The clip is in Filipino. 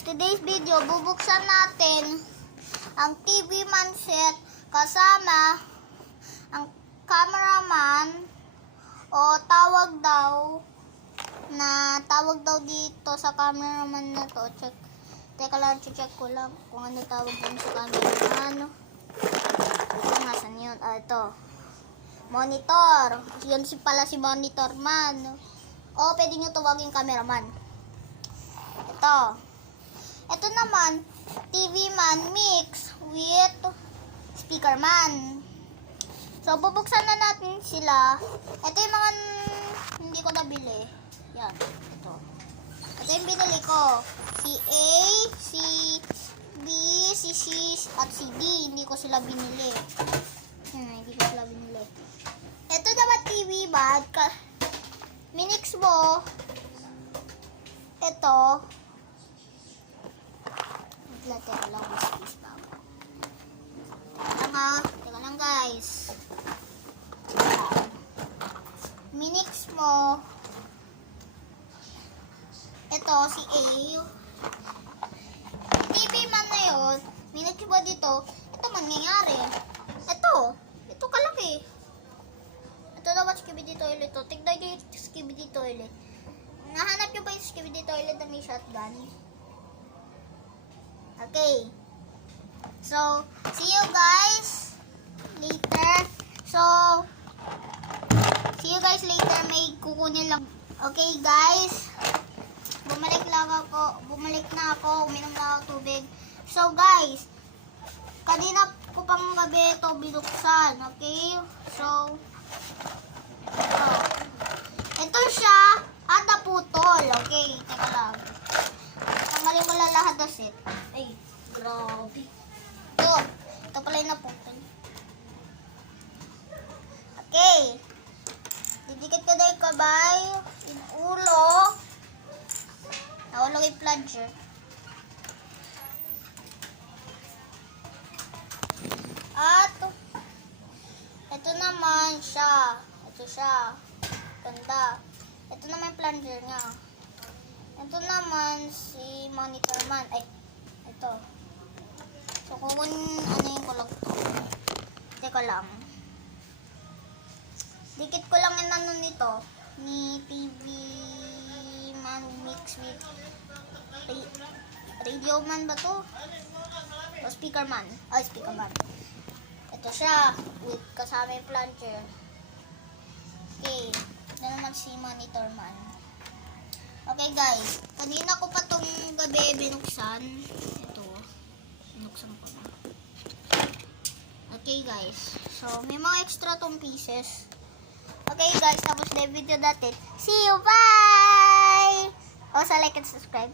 guys, today's video, bubuksan natin ang TV man set kasama ang cameraman o tawag daw dito sa cameraman na to. Teka lang, check ko lang kung ano tawag dun sa cameraman. Nasaan yun? Ito. Monitor. Yun pala si monitor man. O, pwede nyo tawagin cameraman. Ito naman, TV man mix with speaker man. So, bubuksan na natin sila. Ito yung mga hindi ko nabili. Yan, ito. Ito yung binili ko. Si A, si B, si C, at si D. Hindi ko sila binili. Hindi ko sila binili. Ito naman TV bag. Minix mo. Ito. Teka lang, teka lang guys. Minix mo. Ito, si A. TV man na yun. Minix mo dito. Ito man nangyari. Ito kalaki. Ito daw skibidi toilet to. Tignan nyo yung skibidi toilet. Nahanap nyo ba yung skibidi toilet na may shotgun? Okay. So, see you guys later. May kukunin lang. Okay, guys. Bumalik na ako. Uminom na ako tubig. So, guys. Kanina ko pang gabi ito binuksan. Okay? So, ito siya. At naputol. Okay, teka lang. Tanggalin mo lang lahat ng set. Ay, grabe. Ito pala yung naputol. Okay. Didikit ko na yung kabay, yung ulo. Nahulog yung plunger. At, ito naman siya. Ito siya. Ganda. Ito naman yung plunger niya. Ito naman si monitor man. Ay, ito. So, kung ano yung kulog to. Teka lang. Dikit ko lang yung ano nito. Ni TV man mix with radio man ba to? O speaker man. Ay, speaker man. Ito siya. With kasama yung plunger. Okay. Ito naman si monitor man. Okay guys, kanina ko pa tong gabi binuksan. Ito, binuksan ko na. Okay guys, so may mga extra tong pieces. Okay guys, tapos na yung video natin. See you, bye! Also like and subscribe.